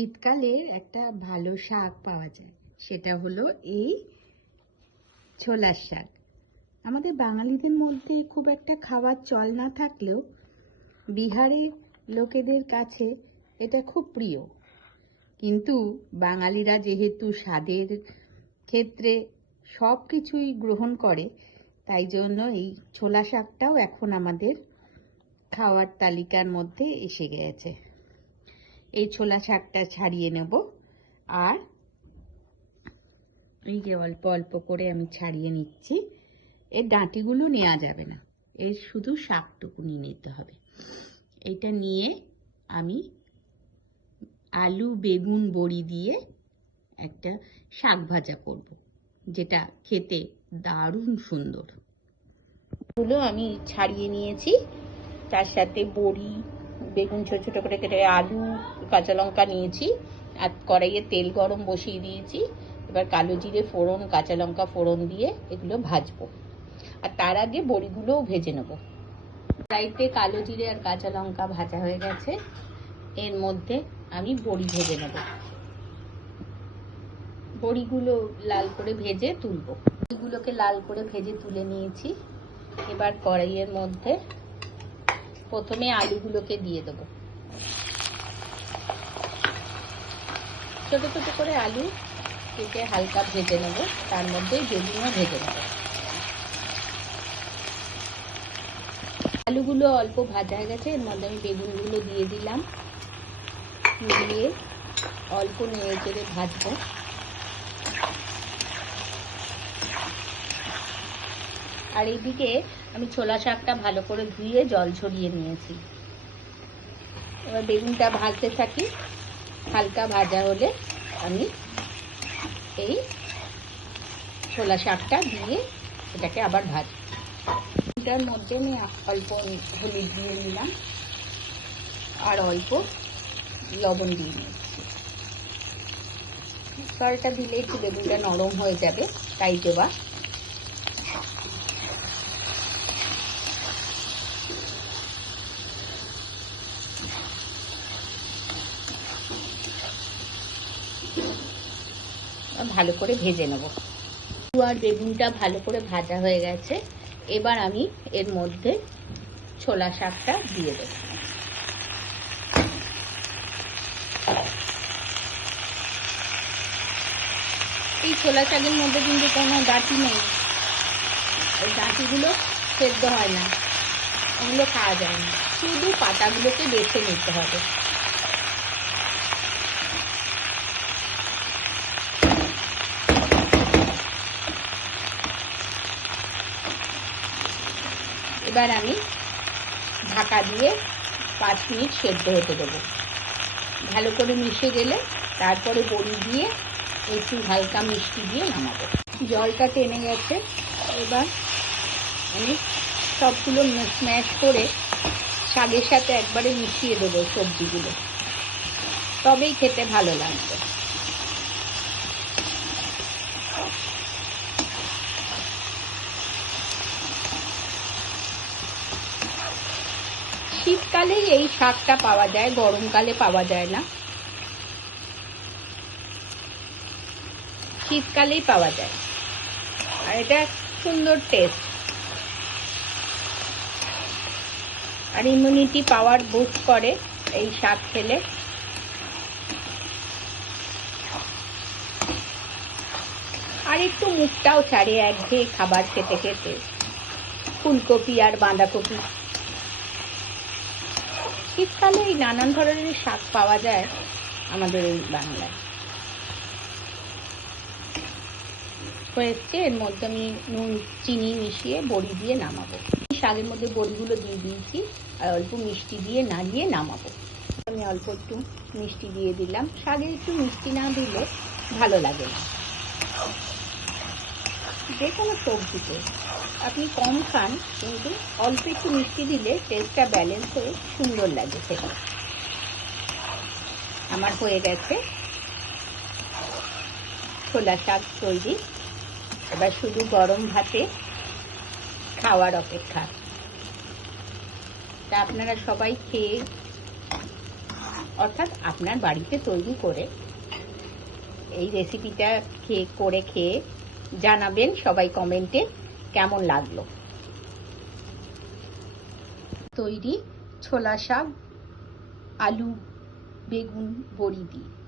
শীতকালে একটা ভালো শাক পাওয়া যায়, সেটা হলো এই ছোলার শাক। আমাদের বাঙালিদের মধ্যে খুব একটা খাওয়ার চল না থাকলেও বিহারে লোকেদের কাছে এটা খুব প্রিয়। কিন্তু বাঙালিরা যেহেতু স্বাদের ক্ষেত্রে সব কিছুই গ্রহণ করে, তাই জন্য এই ছোলা শাকটাও এখন আমাদের খাওয়ার তালিকার মধ্যে এসে গেছে। এই ছোলা শাকটা ছাড়িয়ে নেব, আর এই যে অল্প অল্প করে আমি ছাড়িয়ে নিচ্ছি। এর ডাঁটিগুলো নেওয়া যাবে না, এর শুধু শাকটুকুনি নিতে হবে। এটা নিয়ে আমি আলু বেগুন বড়ি দিয়ে একটা শাক ভাজা করব, যেটা খেতে দারুণ সুন্দর। গুলো আমি ছাড়িয়ে নিয়েছি, তার সাথে বড়ি, বেগুন ছোট ছোট করে কেটে, আলু, কাঁচা লঙ্কা নিয়েছি, আর কড়াইয়ে তেল গরম বসিয়ে দিয়েছি। এবার কালো জিরে ফোড়ন, কাঁচা লঙ্কা ফোড়ন দিয়ে এগুলো ভাজবো, আর তার আগে বড়িগুলোও ভেজে নেব। কড়াইতে কালো জিরে আর কাঁচা লঙ্কা ভাজা হয়ে গেছে, এর মধ্যে আমি বড়ি ভেজে নেব। বড়িগুলো লাল করে ভেজে তুলবো। বড়িগুলোকে লাল করে ভেজে তুলে নিয়েছি। এবার কড়াইয়ের মধ্যে প্রথমে আলুগুলোকে দিয়ে দেবো। ছোট ছোট করে আলু কেটে হালকা ভেজে নেব, তার মধ্যে বেগুনও ভেজে নেব। আলুগুলো অল্প ভাজা হয়ে গেছে, এর মধ্যে আমি বেগুনগুলো দিয়ে দিলাম, দিয়ে অল্প নেড়ে চেড়ে ভাজবো। আর এইদিকে আমি ছোলা শাকটা ভালো করে ধুয়ে জল ছড়িয়ে নিয়েছি। এবার বেগুনটা ভাজতে থাকি, হালকা ভাজা হলে আমি এই ছোলা শাকটা দিয়ে এটাকে আবার ভাজবো। এটার মধ্যে আমি অল্প হলুদ দিয়ে নিলাম আর অল্প লবণ দিয়ে নিচ্ছি। জলটা দিলে একটু বেগুনটা নরম হয়ে যাবে, তাই দেওয়া। ভালো করে ভেজে নেব। আর বেগুনটা ভালো করে ভাজা হয়ে গেছে, এবার আমি এর মধ্যে ছোলা শাকটা দিয়ে দেব। এই ছোলা শাকের মধ্যে কিন্তু কোনো ডাঁটি নেই, ওই ডাঁটিগুলো সেদ্ধ হয় না, ওগুলো খাওয়া যায় না, শুধু পাতাগুলোকে বেছে নিতে হবে। এবার আমি ঢাকা দিয়ে 5 মিনিট সেদ্ধ হতে দেবো। ভালো করে মিশে গেলে তারপরে বড়ি দিয়ে একটু হালকা মিষ্টি দিয়ে নামাবো। জলটা টেনে গেছে, এবার আমি সবগুলো স্ম্যাশ করে শাকের সাথে একবারে মিশিয়ে দেবো সবজিগুলো, তবেই খেতে ভালো লাগবে। শীতকালেই এই শাকটা পাওয়া যায়, গরমকালে পাওয়া যায় না। শীতকালেই পাওয়া যায়, আর এটা সুন্দর টেস্ট, আর ইমিউনিটি পাওয়ার বুস্ট করে এই শাক খেলে। আর একটু মুখটাও ছাড়ে একঘেয়ে খাবার খেতে খেতে। ফুলকপি আর বাঁধাকপি, শীতকালে এই নানান ধরনের শাক পাওয়া যায় আমাদের এই বাংলায়। হয়েছে, এর মধ্যে আমি নুন চিনি মিশিয়ে বড়ি দিয়ে নামাবো। শাকের মধ্যে বড়িগুলো দিয়ে দিয়েছি, আর অল্প মিষ্টি দিয়ে নাড়িয়ে নামাবো। আমি অল্প একটু মিষ্টি দিয়ে দিলাম, শাকে একটু মিষ্টি না দিলে ভালো লাগে না। যে কোনো সবজিতে আপনি কম খান, কিন্তু অল্প একটু মিষ্টি দিলে টেস্টটা ব্যালেন্স হয়ে সুন্দর লাগে খেতে। আমার হয়ে গেছে ছোলা শাক তৈরি। এবার শুধু গরম ভাতে খাওয়ার অপেক্ষা। তা আপনারা সবাই খেয়ে অর্থাৎ আপনার বাড়িতে তৈরি করে এই রেসিপিটা খেয়ে জানাবেন সবাই কমেন্টে কেমন লাগলো। তৈরি ছোলা শাক, আলু, বেগুন, বড়ি দিয়ে।